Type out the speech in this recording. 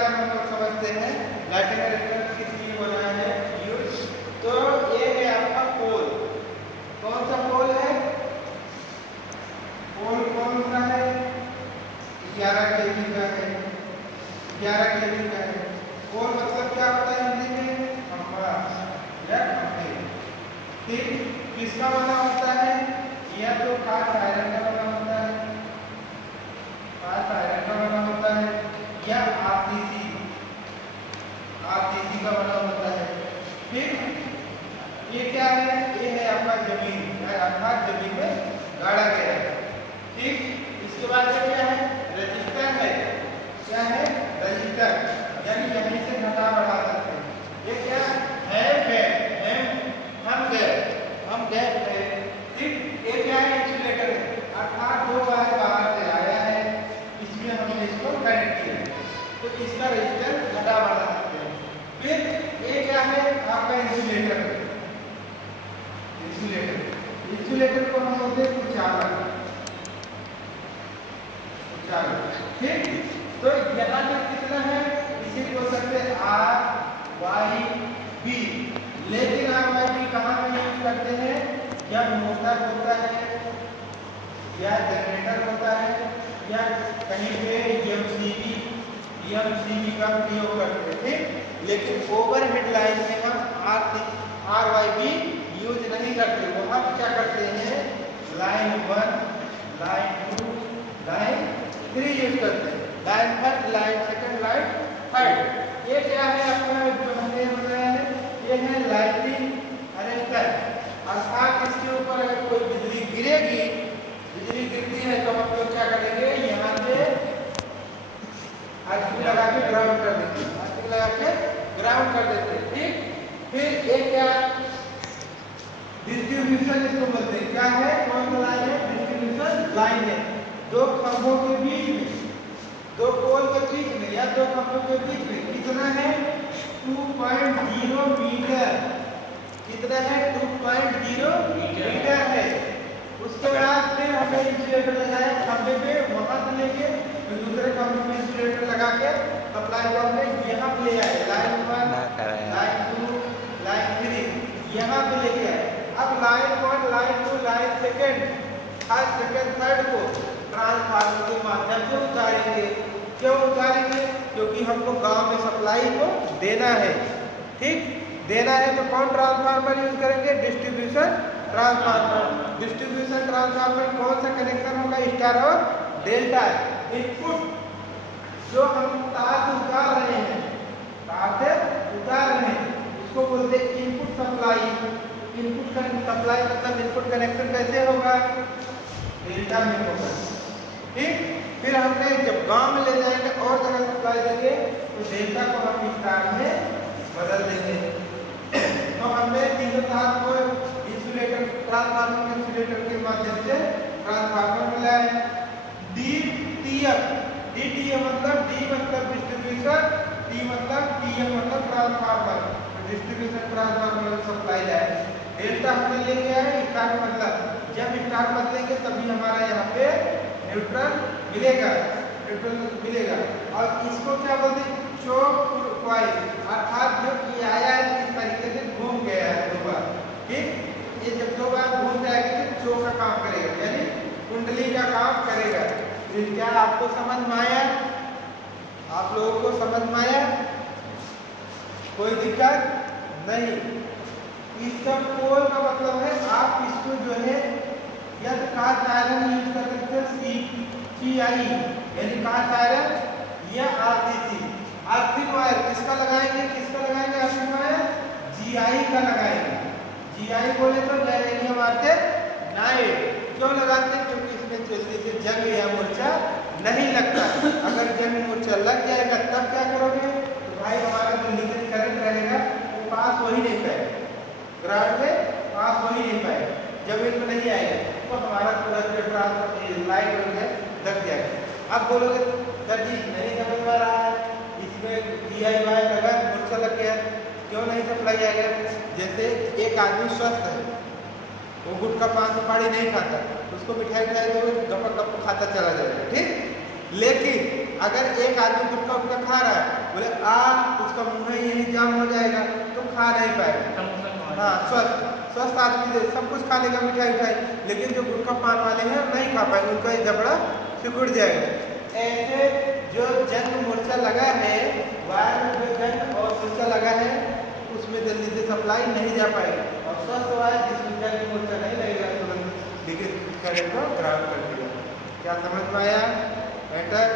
बारे में हम लोग समझते हैं लाइटिंग रेजिस्टेंस किस लिए हो रहा है यूज। तो ये है आपका पोल। कौन सा पोल है? पोल कौन सा है? 11 केवी का है। 11 केवी का है। पोल मतलब क्या होता है हिंदी में? खंभा या खंभे। ठीक, किसका बना होता है? या तो कास्ट आयरन का बना होता है, कास्ट आयरन का बना होता है, या आरसीसी का बना होता है। ठीक, ये क्या है? ये है आपका जमीन, अर्थात जमीन में गाड़ा गया है। ठीक, इसके बाद में क्या है? रजिस्टर है। क्या है? रजिस्टर, यानी यहीं से घटा बढ़ा सकते हैं। ये क्या है? हम गैप है। ठीक, ये क्या है? इंसुलेटर है, अर्थात दो वायर बाहर से आया है, इसमें हमने इसको कनेक्ट किया है, तो इसका रजिस्टर घटा बढ़ा सकते हैं। फिर ये क्या है? आपका इंसुलेटर है। इंसुलेटर को हम बोलते हैं कुचालक। ठीक, तो यहाँ पे कितना है? इसे बोल सकते हैं RYB। लेकिन RYB कहाँ पे यूज करते हैं? जब मोटर होता है या जनरेटर होता है या कहीं पे EMCB का प्रयोग करते हैं। ठीक, लेकिन ओवरहेड लाइन में हम RYB यूज नहीं करते। वो हम क्या करते हैं? लाइन 1, लाइन 2, लाइन 3 यूज करते हैं। Line first, line second, line third. ये क्या है आपका जो हमने बनाया है? ये है लाइटिंग अरेस्टर। अर्थात इसके ऊपर अगर कोई बिजली गिरेगी, बिजली गिरती है तो हम लोग क्या करेंगे? यहाँ से आरसीबी लगा के ग्राउंड कर देते हैं, आरसीबी लगा के ग्राउंड कर देते हैं। ठीक, फिर एक क्या डिस्ट्रीब्यूशन इसको बोलते हैं। क्या है? कौन सा लाइन है? डिस्ट्रीब्यूशन लाइन है। दो खंभों के बीच में, दो पोल के बीच में या दो खंभों के बीच में कितना है? 2.0 मीटर। कितना है? 2.0 मीटर है। उसके बाद फिर हमें इंसुलेटर लगाया खंभे पे, वहां से लेके फिर दूसरे खंभे में इंसुलेटर लगा के सप्लाई को हमने यहाँ पे ले आए। लाइन 1, लाइन 2, लाइन 3 यहाँ पे लेके आए। अब line 1, line 2, line second, third को ट्रांसफार्मर के माध्यम से उतारेंगे। क्यों उतारेंगे? क्योंकि हमको गांव में सप्लाई को देना है। ठीक, देना है तो कौन ट्रांसफार्मर यूज करेंगे? Distribution transformer. डिस्ट्रीब्यूशन ट्रांसफार्मर कौन सा कनेक्शन होगा? स्टार और डेल्टा। इनपुट जो हम तार से उतार रहे हैं, उसको बोलते हैं इनपुट सप्लाई। इनपुट सप्लाई मतलब इनपुट कनेक्शन कैसे होगा? डेल्टा में होगा। ठीक, फिर हमने जब गांव में ले जाएंगे और जगह सप्लाई देंगे तो डेल्टा को हम स्टार में बदल देंगे। तो हमने तीनों तार को इंसुलेटर, ट्रांसफार्मर इंसुलेटर के माध्यम से ट्रांसफार्मर में लाए। DTM मतलब D मतलब डिस्ट्रीब्यूशन, T मतलब TM मतलब ट्रांसफार्मर। डिस्ट्रीब्यूशन ट्रांसफार्मर सप्लाई लाए। डेल्टा हमने ले गया है स्टार मतलब, जब स्टार बदलेंगे तभी हमारा यहाँ पे न्यूट्रल मिलेगा। और इसको क्या बोलते हैं? चोक कॉइल, अर्थात जो ये आया है इस तरीके से घूम गया है 2 बार। ठीक, ये जब 2 बार घूम जाएगा तो चोक का काम करेगा, यानी कुंडली का काम करेगा। तो क्या आपको समझ में आया? आप लोगों को समझ में आया? कोई दिक्कत नहीं। इस सब पोल का मतलब है आप इसको जो है या तो कास्ट आयरन यूज कर सकते हैं, CI यानी कास्ट आयरन, या RCC। अर्थिंग वायर किसका लगाएंगे? अर्थिंग वायर GI का लगाएंगे। GI बोले तो गैलेनियम आर्सेनाइड। क्यों लगाते हैं? क्योंकि इसमें जल्दी से जंग या मूर्छा नहीं लगता। अगर जंग मूर्छा लग जाएगा तब क्या करोगे? तो भाई हमारा जो लीकेज करंट रहेगा वो पास हो ही नहीं पाएगा, ग्राउंड में पास हो ही नहीं पाएगा, जमीन में नहीं आएगा, तो हमारा पूरा जो ट्रांसफर लाइट है लग जाएगा। अब बोलोगे सर जी नहीं समझ में आ रहा है, इसमें DIY अगर मूर्छा लग गया क्यों नहीं सप्लाई आएगा? जैसे एक आदमी स्वस्थ है, वो गुटखा पान सुपारी नहीं खाता, उसको मिठाई खाए तो गप्पा गप्पा खाता चला जाएगा। ठीक, लेकिन अगर एक आदमी गुटखा खा रहा है, बोले आ उसका मुंह यही जाम हो जाएगा तो खा नहीं पाएगा। हाँ, स्वस्थ आदमी सब कुछ खा लेगा मिठाई उठाई, लेकिन जो गुटखा पान वाले हैं नहीं खा पाएंगे, उनका ये जबड़ा सिकुड़ जाएगा। ऐसे जो जंग मोर्चा लगा है, वायर में जो जंग और मोर्चा लगा है उसमें जल्दी से सप्लाई नहीं जा पाएगी, और स्वस्थ वायर जिसमें जंग मोर्चा नहीं लगेगा तुरंत लीकेज करंट को ग्राउंड कर देगा। क्या समझ में आया बेटर?